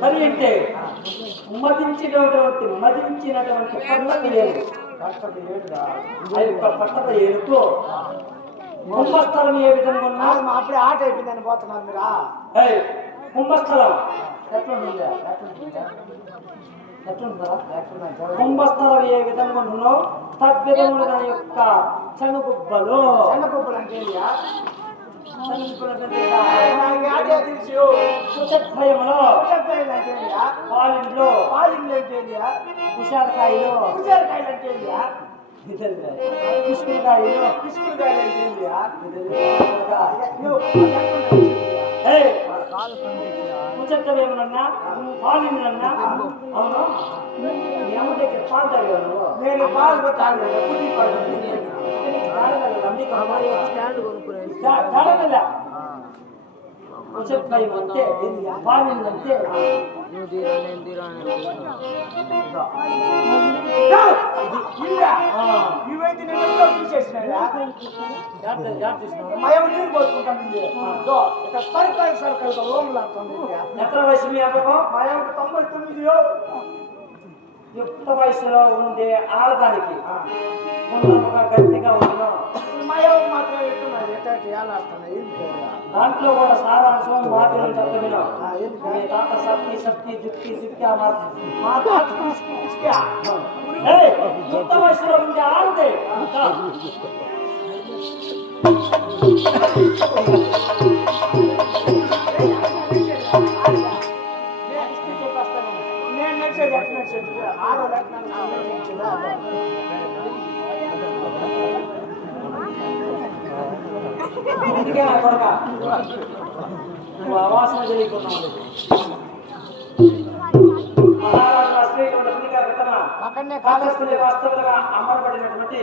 మరి అంటే మదించినటువంటి పట్టత ఏనుకో కుంభస్థలం ఏ విధంగా ఉన్నా అప్పుడే ఆట అయిపోయిందని పోతున్నారు మీరా కుంభస్థలం కుంభస్థలం ఏ విధంగా ఉన్నో తద్విధములుగా యొక్క శనగుబ్బలు అంటే పాలింట్లో కుషారకాయలు కిష్కులకాయలు ముచ్చట్టమేమన్నా పాలిండ్లన్నా అవును ఏమ దగ్గర పాలు తాగేవా నువ్వు నేను పాలు తాగలేదు అంతే పాలిందంటే ఇవైతే నేను చూసేసిన నీరు పోసుకుంటాను సర్కల్ లోన్ లాడుతుంది ఎక్కడ వయసు మీ అబ్బా మా 99 యుక్త వయసులో ఉండే ఆడదానికి గట్టిగా ఉన్నాం మాత్రం ఎట్టున్నాయి దాంట్లో కూడా సారాంశం మాటలు చెప్తున్నా తాత సత్తి సత్తి జుక్తి జుక్తి యుక్త వయసులో ఉండే ఆడదే అందుకే నా కొడుక నువ్వు అవాసన చేయకున్నావు వాస్తవులుగా అమరబడినటువంటి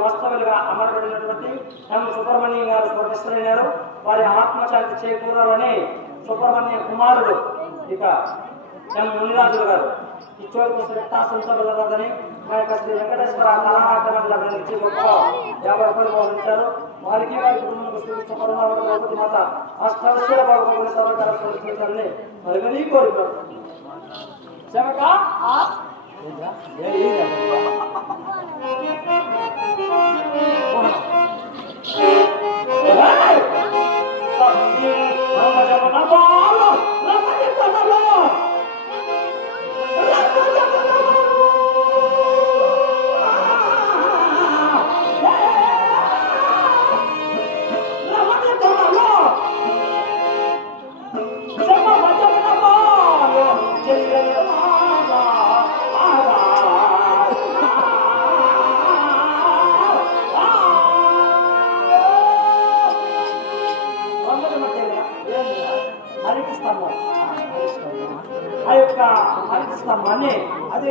వాస్తవులుగా అమరబడినటువంటి ఎం సుబ్రహ్మణ్యం గారు స్వర్గస్థులైనారు. వారి ఆత్మశాంతి చేకూరాలని సుబ్రహ్మణ్య కుమారుడు ఇక ఎం మునిరాజులు గారు ఈ చోటు సంతలని మా యొక్క శ్రీ వెంకటేశ్వర కళానాట్యమండలించి గొప్ప 50 రూపాయలు పంపించారు. వారికి వారి కుటుంబానికి మాత అష్టవశ్య బాగుపడిన సర్వకారాన్ని మరి మరీ కోరుకోరు శవక ఆ యొక్క హరిస్తంభాన్ని అదే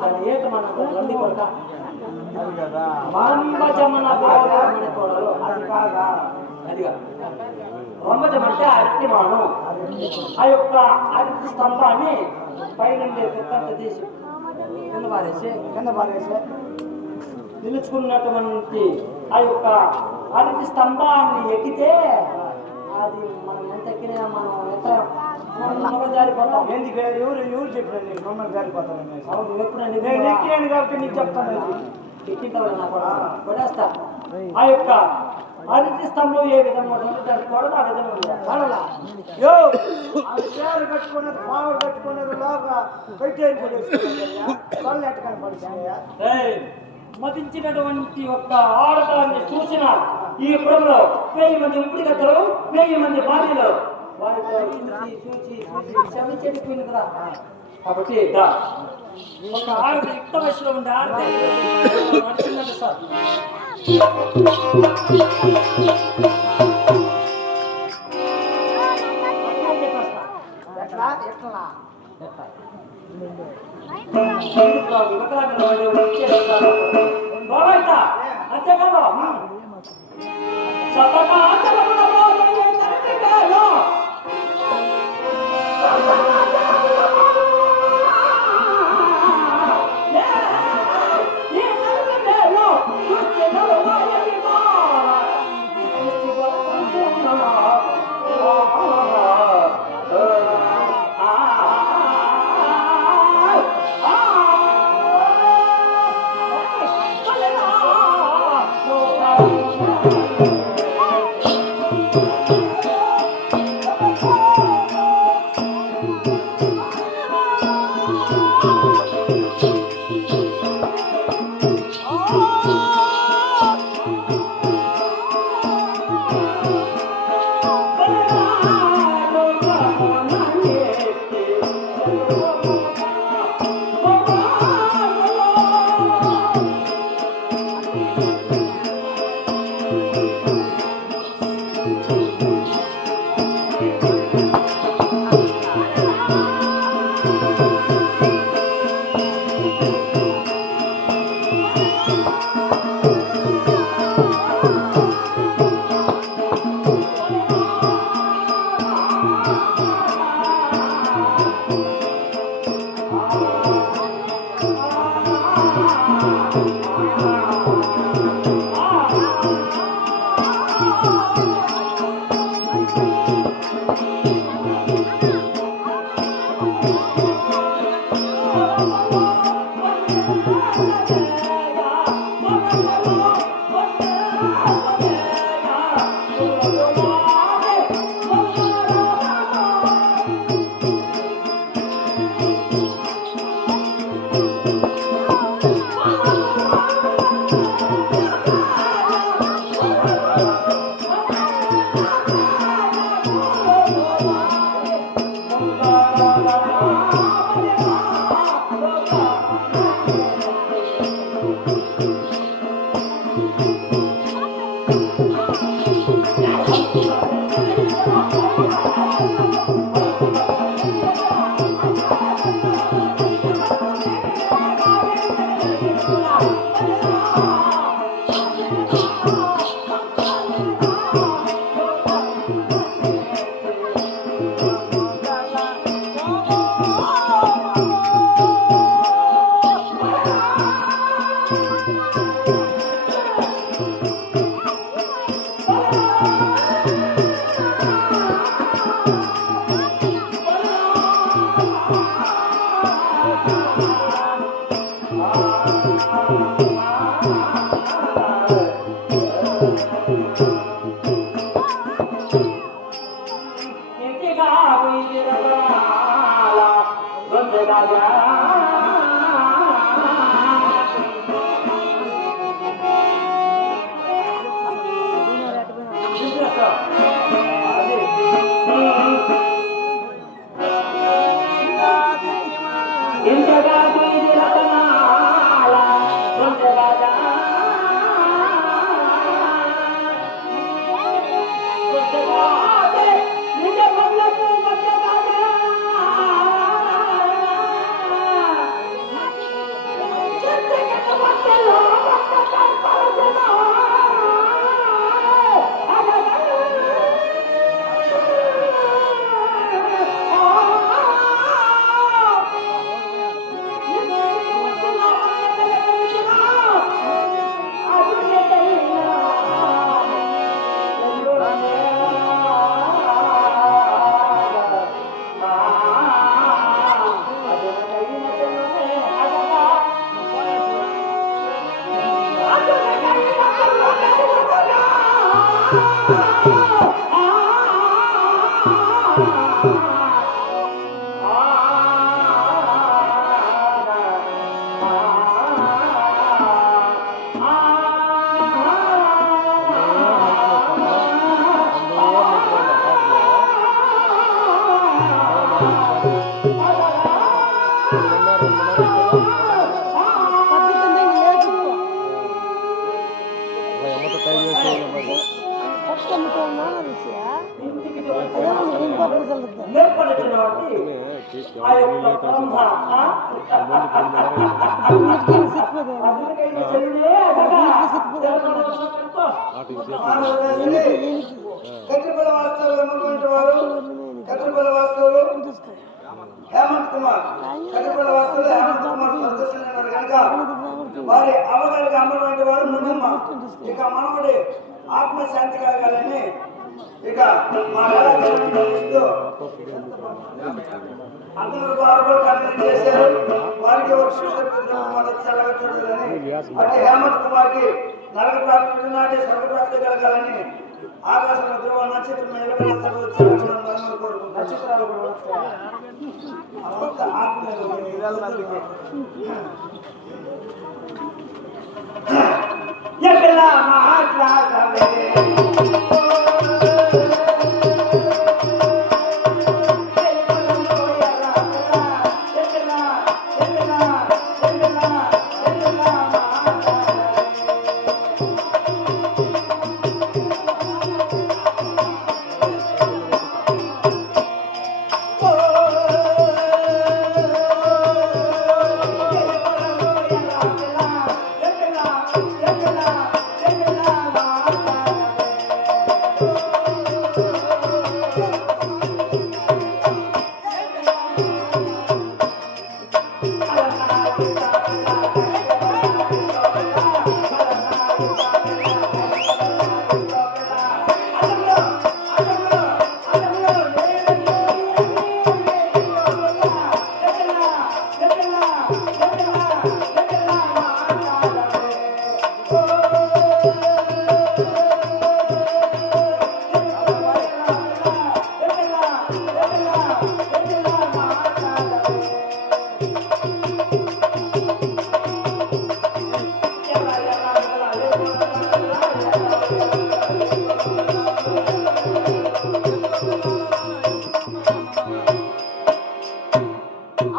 దాని ఏట మనకు రంది కొడక రంభజమన తోడలు అది కాదా అదిగా రంభజం అంటే అరటి మానం. ఆ యొక్క అరటి స్తంభాన్ని పైనుండి తీసి కింద పారేసి నిలుచుకున్నటువంటి ఆ యొక్క అరటి స్తంభాన్ని ఎక్కితే అది మనం ఎంత ఎక్కినా మనం ఎంత జారిపోతాం. ఎందుకు ఎవరు చెప్పారు నీకు మమ్మల్ని జారిపోతాను? అవును ఎప్పుడండి నేను ఎక్కినాను కాబట్టి నీకు చెప్తాను. ఎక్కింటావు నాకు కొడేస్తా. ఆ యొక్క అరటి స్తంభం ఏ విధంగా దాన్ని కొడత ఆ విధంగా చేరు కట్టుకున్నది పావులు కట్టుకున్నది లోగా పెట్టేది వాళ్ళు ఎట్టకాని పడుతున్నాయా? మతించినటువంటి ఒక ఆడదాన్ని చూసిన ఈ పురంలో 1000 మంది ఉప్పుడు కట్టరు, 1000 మంది భార్యలు వారితో చూసి క్షమి చెడిపోయింది కదా. కాబట్టి ఒక ఆడద యుక్త వయసులో ఉండే ఆడద నడిచిందండి సార్. అంతేకాదు సతకా నేర్పడినటువంటి ఆ యొక్క బ్రహ్మ అందుకైనా చెల్లుడే కత్రిపల్లి వాస్తవులు ఉన్నటువంటి వారు కత్రిపల్లి వాస్తవులు హేమంత్ కుమార్ కత్రిపల్లి వాస్తవులు హేమంత్ కుమార్ సంతోషంగా కనుక వారి అమ్మగారికి అమ్మటువంటి వారు ముందమ్మ ఇక మనవడి ఆత్మశాంతి కలగాలని ఇక మా ఇస్తూ అందరూ వారు కన్వీన్ చేశారు. వారికి ఒక చల్లగా చూడాలని అంటే హేమంత్ కుమార్ కి నరక ప్రాప్తి నాటి స్వర్గ ప్రాప్తి కలగాలని ఆకాశంలో ధ్రువ నక్షత్రం నక్షత్రాలు కూడా వస్తాయి.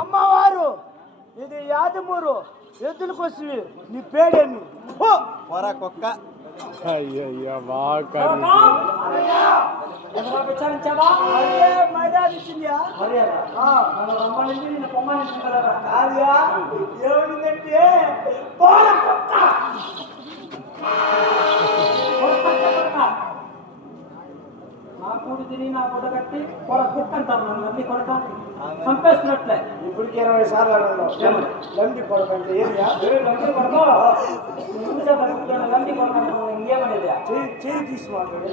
అమ్మవారు ఇది యాదమూరు ఎద్దులకు వచ్చి నీ పేడేమి కుక్క అయ్యయ్యా విచారించావా మర్యాద ఇచ్చిందా రమ్మని నిన్ను పొమ్మని కాదుగా ఏమిటంటే పోల కుక్క నా కూడి తిరిగి నా గుడ్డ కట్టి పొడ కుక్క అంటారు నన్ను అన్ని కొడక చంపేస్తున్నట్లే. ఇప్పటికి 20 సార్లు లండి కొడకంటే ఏమియా లండి కొడక లండి కొడక ఇంకేమనేది చేయి తీసి మాట్లాడు.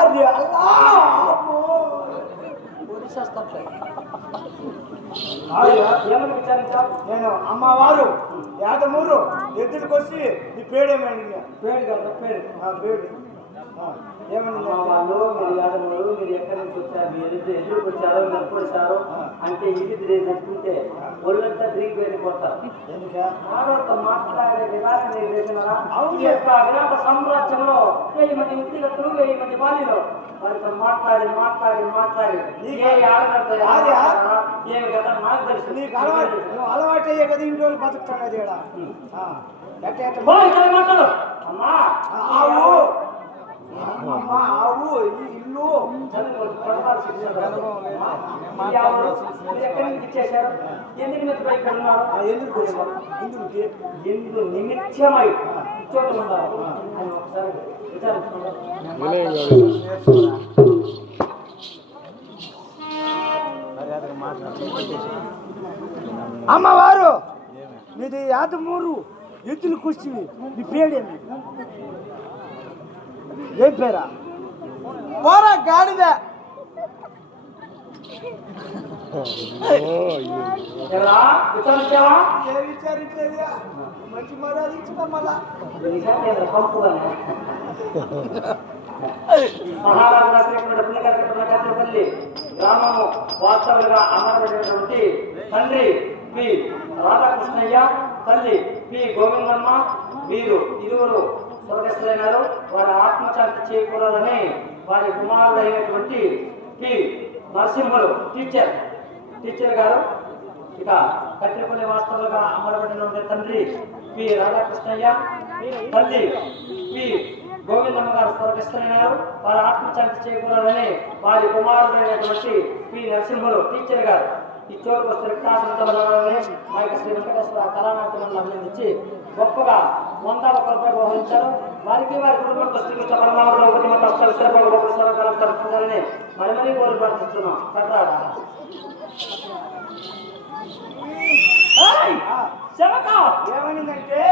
అది అల్లా ఏమని విచారించా? నేను అమ్మవారు యాదమూరు ఎద్దులకు వచ్చి నీ పేడేమని పేరు కదా పేరు పేడు ఏమని వాళ్ళు మీరు యాదవులు మీరు ఎక్కడి నుంచి వచ్చారు మీరు ఎదురుకు వచ్చారో మీరు ఎప్పుడు వచ్చారు అంటే ఇది తెచ్చుకుంటే ఒళ్ళంతా తిరిగి పేరు కొడతారు. ఆడవాళ్ళతో మాట్లాడే విధానం చేసినారా ఈ యొక్క విరాట సామ్రాజ్యంలో 1000 మంది వ్యక్తిగతులు 1000 మంది బాలీలు వారితో మాట్లాడి మాట్లాడి మాట్లాడి ఏ ఆడవాళ్ళతో ఏమి కదా నాకు తెలుసు. నీకు అలవాటు అయ్యే కదా ఇంట్లో బతుకుతున్నది మాట్లాడు అమ్మా ఆవు అమ్మ ఆవు ఈ ఇల్లు ఎక్కడి నుంచి ఇచ్చేశారు? ఎందుకు మీద పైకి ఉన్నారు? ఎందుకు నిమిత్తమై చోటు ఉన్నారు అని ఒకసారి అమ్మవారు మీది యాదమూరు ఎద్దులు కూర్చి నీ పేడేమి ఏం పేరా పోరా గాడిద విచారించావా? విచారించేది మంచి మర్యాద ఇచ్చిన మళ్ళా మహారాజు శ్రీపల్లి గ్రామము వాస్తవులుగా అమరబడినటువంటి తండ్రి పి రాధాకృష్ణయ్య, తల్లి పి గోవిందమ్మ వీరు ఇరువురు స్వర్గస్థులైనారు. వారి ఆత్మశాంతి చేకూరాలని వారి కుమారుడైనటువంటి పి నరసింహులు టీచర్ గారు, ఇక కట్టిపల్లి వాస్తవులుగా అమరబడిన తండ్రి పి రాధాకృష్ణయ్య, తల్లి పి గోవిందమ్మ గారు స్వర్గస్థులైనారు. వారి ఆత్మశాంతి చేకూరాలని వారి కుమారుడైనటువంటి పి నరసింహులు టీచర్ గారు ఈ చోటుకు వస్తే కాశంతలని మా యొక్క శ్రీ వెంకటేశ్వర కళానాట్యం అభినందించి గొప్పగా 101 రూపాయలు బహుమతించారు. వారికి వారి కుటుంబానికి వస్తుంది పరమావధిలో ఒకటి మన జరగాలని మరి మరీ కోరి ప్రార్థిస్తున్నాం. ఏమనిందంటే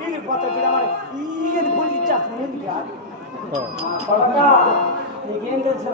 నీళ్ళు పోతా ఈగని పొడి ఇచ్చేస్తాను. ఎందుకు నీకేం తెలుసు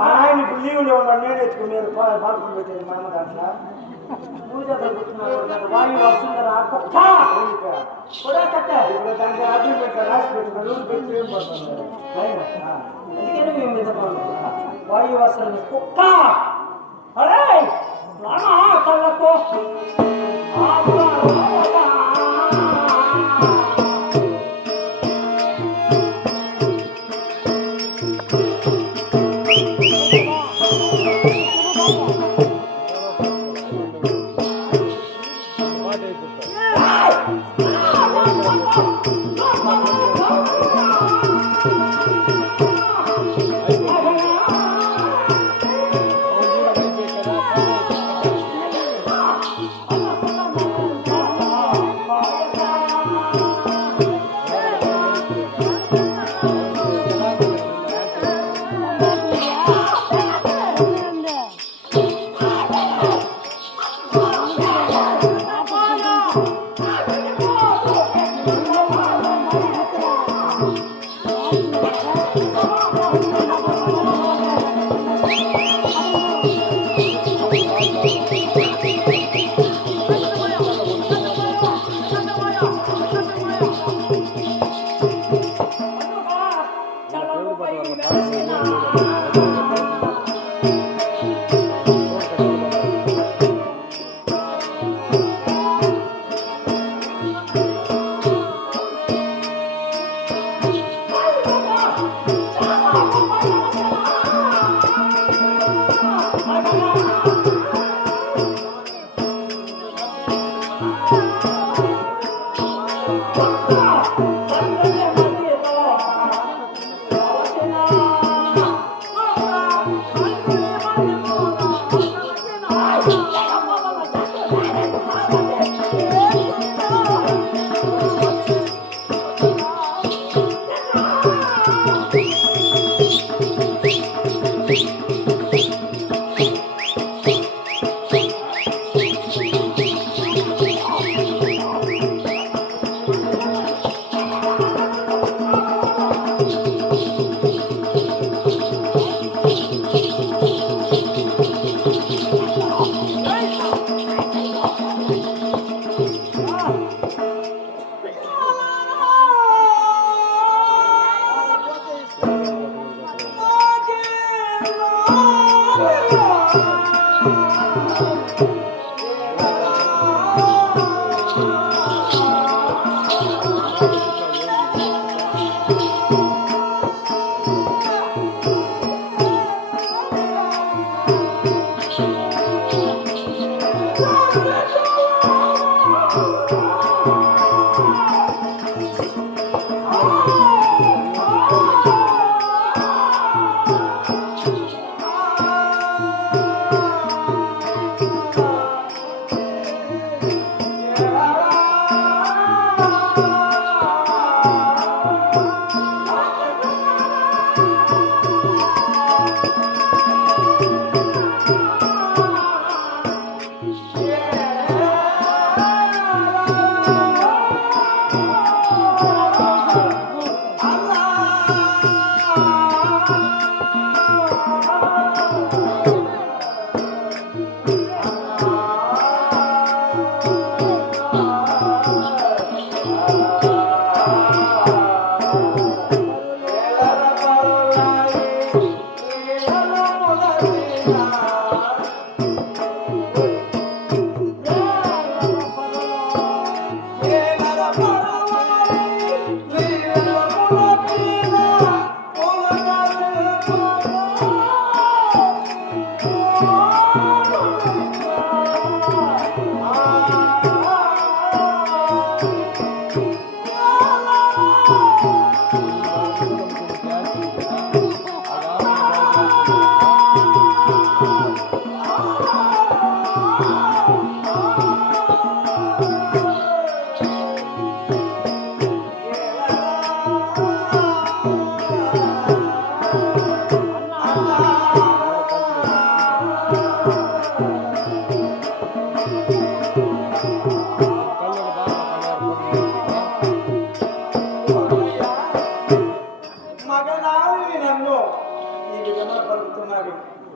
మా ఆయన ఇప్పుడు లీవ్లో ఉన్నాడు. నేను ఎత్తుకుని నేను బాల్కన్ పెట్టేది మా అమ్మ దాంట్లో ఇప్పుడు దానికి అర్థం పెట్టారు రాసి పెట్టుకున్నారు పెట్టి ఏం పడుతున్నారు. వాయు వస్త్రాన్ని కుక్క అరే నానా కళ్ళకు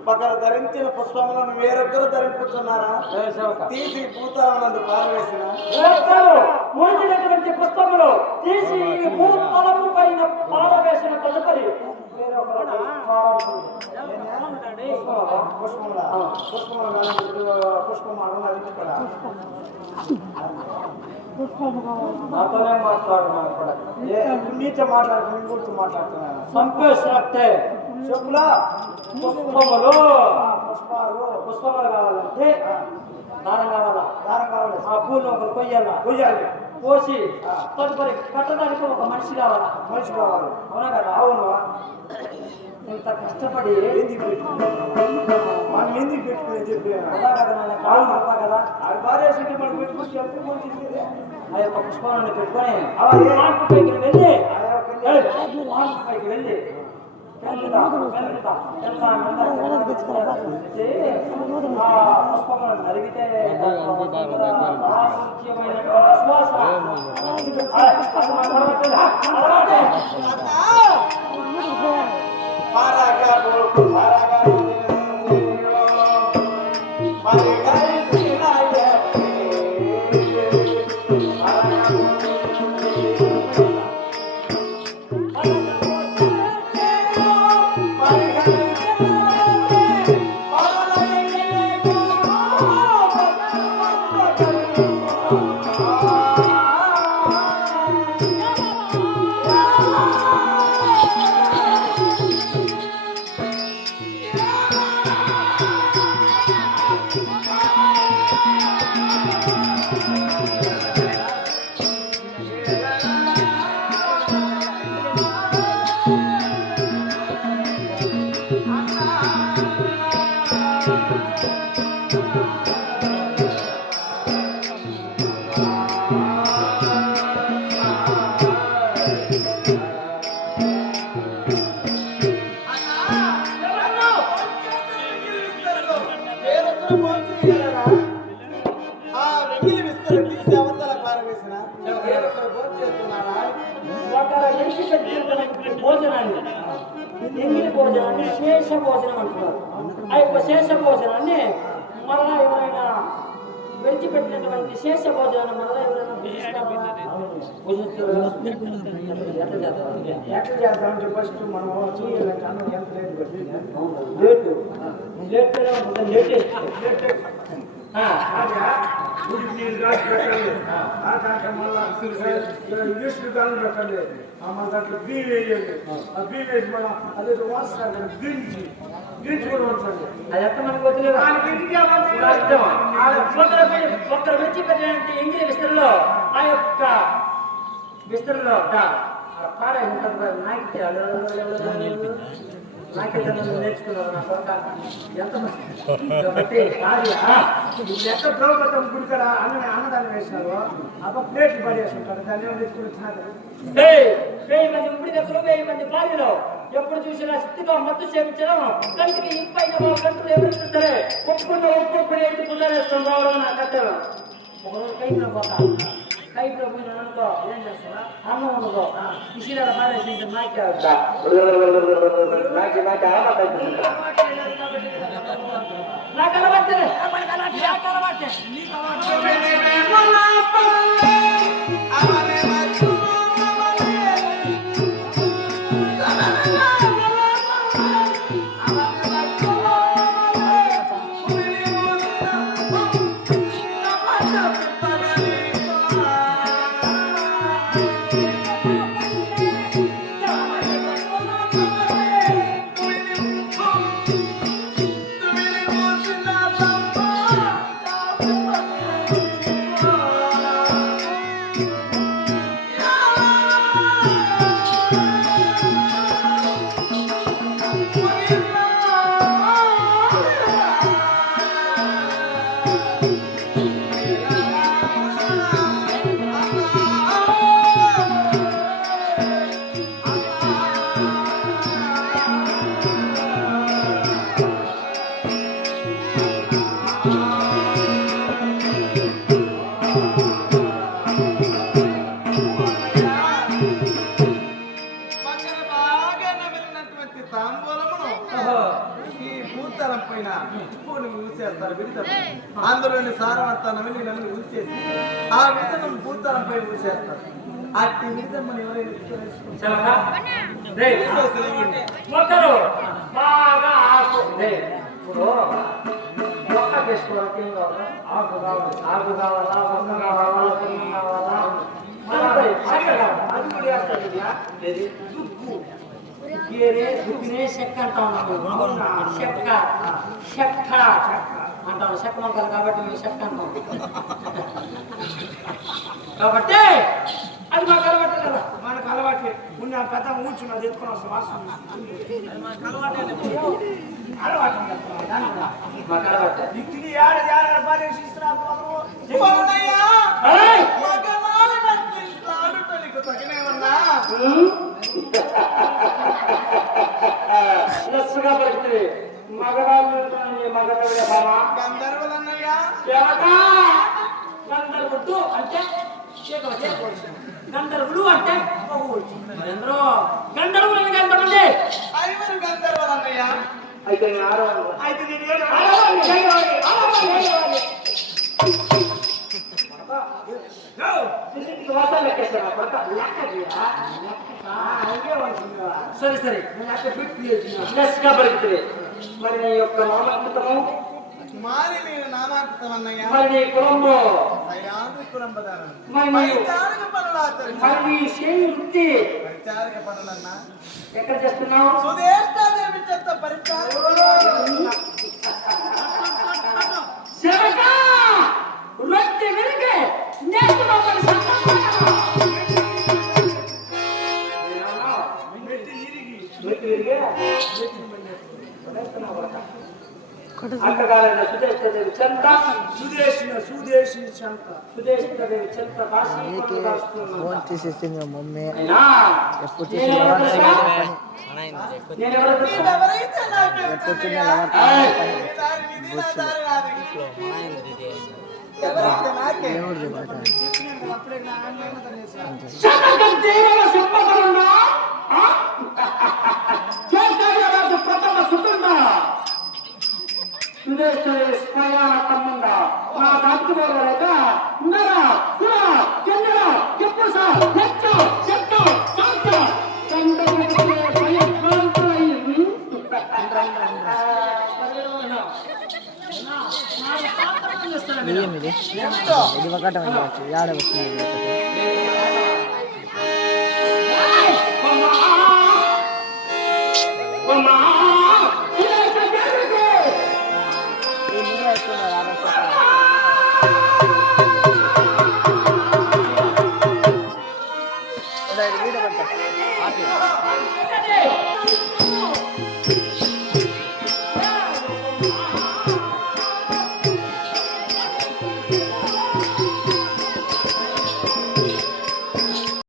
ఒకరు ధరించిన పుష్పములను వేరొకరు ధరింపుతున్నారా? తీసి భూతలమునందు పారవేసిన మూడినటువంటి పుష్పములు తీసి భూతలము పైన పారవేసిన తదుపరి నాతోనే మాట్లాడుతున్నాను కూడా నీచే మాట్లాడుతున్నాను గుర్తు మాట్లాడుతున్నాను సంపేసినట్టే చెప్పులా పుష్పములు పుష్పాలు పుష్పములు కావాలంటే దారం కావాలా దారం కావాలి. ఆ పూలు ఒకరు కొయ్యాలా కొయ్యాలి. కోసి తదుపరి కట్టడానికి ఒక మనిషి కావాలా మనిషి కావాలి. అవునా కదా అవును. ఇంత కష్టపడి ఎందుకు పెట్టుకున్నాం? మనం ఎందుకు పెట్టుకుని చెప్పి అలా కదా నాయన, కాలు పడతా కదా అది భార్యసింటి మనం పెట్టుకుంటే ఎప్పుడు మంచిది కదా. ఆ యొక్క పుష్పాలను పెట్టుకొని అలాగే. మార్పు పైకి వెళ్ళి ఆ యొక్క మార్పు పైకి వెళ్ళి ఆ పుష్పములను నరిగితే భోజనాన్ని ఎంగిలి భోజనాన్ని శేష భోజనం అంటున్నారు. ఆ యొక్క శేష భోజనాన్ని మరలా ఎవరైనా విడిచిపెట్టినటువంటి శేష భోజనాన్ని మరలా ఎవరైనా ఎట్లా చేద్దామంటే ఫస్ట్ మనం చేయాలంటే అన్నం ఎంత లేట్ పడుతుంది. నీళ్ళు రాసి పెట్టండి. ఆ దాంట్లో మళ్ళీ ఇంగ్లీష్లు కానీ పెట్టండి. మన దాంట్లో బియ్యం వేయండి. ఆ బియ్యం వేసి మనం అదే వాస్తారు గింజి కూడా ఉంచండి. అది ఎట్లా మనకు వదిలేదు ఒక్కరు విడిచిపెట్టినటువంటి ఎంగిలి విస్తరణలో ఆ యొక్క విస్తరణలో పారాయి ఉంటుంది నాకైతే నేర్చుకున్నారు నా కొరక ఎంత కాబట్టి ఎక్కడ ద్రౌపదం గుడికడ అన్నదానం వేసినారు. అబ్బా ప్లేట్లు పడేసుకుంటారు. దాన్ని ఏమైనా తెచ్చుకుని వచ్చినారు. 1000 మంది ఉడిదెక్కలు 1000 మంది బావిలో ఎప్పుడు చూసినా స్థితిగా మత్తు సేవించడం కంటికి ఇంపైన కంటులు ఎవరికి సరే ఒప్పుకుని ఎత్తుకున్నారేస్తాం రావడం నా కట్టడం ఒకరోజు కైపులో పోతా కైపులో పోయిన అన్నంలో ఏం చేస్తారా అన్నం ఉండదు ఇసిరాడ పాడేసి నాకే నాకు అలవాటే అందులోని సారవంతాన్ని నన్ను ఊసేసి ఆ విత్తనం భూతలం పై ఊసేస్తారు. అట్టి విత్తనం బాగా ఆకు మొక్క చేసుకోవడానికి ఏం కావాలా ఆకు కావాలి ఆకు కావాలా మొక్క కావాలా కొమ్మ కావాలా అది కూడా వేస్తారు చెక్క అంటా ఉన్నాను చెక్క చెక్క అంటారు చెక్క అంటారు కాబట్టి మేము చెక్క అంటాం కాబట్టి అది మాకు అలవాటు కదా. మనకు అలవాటు ముందు ఆ పెద్ద ఊడ్చున్నది ఎత్తుకుని వస్తాం వాసన అలవాటు మాకు అలవాటు. నీకు తిని ఏడ ఏడ పారేసి ఇస్తున్నారు అవునయ్యా, ఏయ్! మగవాళ్ళ ఇంట్లో ఆడుటోనికి తగినేమన్నా? లస్సుగా పడుతుంది మగవాళ్ళు మగవాళ్ళ బామా గంధర్వులన్నయ్యా, గంధర్వుడు అంటే గంధర్వులు అంటే మరెందరూ గంధర్వులు ఎంతమంది? ఐవరు గంధర్వులన్నయ్యా. అయితే నేను ఆడవాళ్ళు. అయితే నేను ఏడు వాసాలు లెక్కేస్తాను సరే సరే లెస్గా పలుకుతుంది. మరి నీ యొక్క నామకృతము మారి నేను నామాకృతమన్నయ్యా. మరి నీ కులంలో అయాది కులంబదానం. మరి పరిచారక పనులు ఆచరించు. మరి నీ శ్రేణి వృత్తి పరిచారక పనులన్నా ఎక్కడ చేస్తున్నావు? సుదేష్టాదేవి చెత్త పరిచారక శరక రొట్టె విరిగే నేర్చుకో మరి అక్కగారైన సుదేశదేవి చంద్ర సుదేశి చంక సుదేశదేవి చంద్ర కాశీ ఫోన్ తీసేసింది మమ్మీ అయినా ఎప్పుడు నేనెవరో తెలుసా? నేనెవరో తెలుసా? ఎవరైతే నాకు ఎప్పుడు దారి నిధి నా దారి నాది. ఎవరైతే నాకే దేవుడిది మాట శతకందేవ సింహకరుడా? ఆ? కేసరియరాజు ప్రథమ సుతుండా? సుదేశదేవి స్వయాన తమ్ముండా? నా దాటుకోలేక నర సుర చంద్ర కిప్పుస నెచ్చ చెట్ట చాచ చంద్రముఖే భయభ్రాంతులై బియ్యం ఇది ఇది ఒకటి ఉండవచ్చు యాడ వస్తుంది ఇది ఒకటి Mama!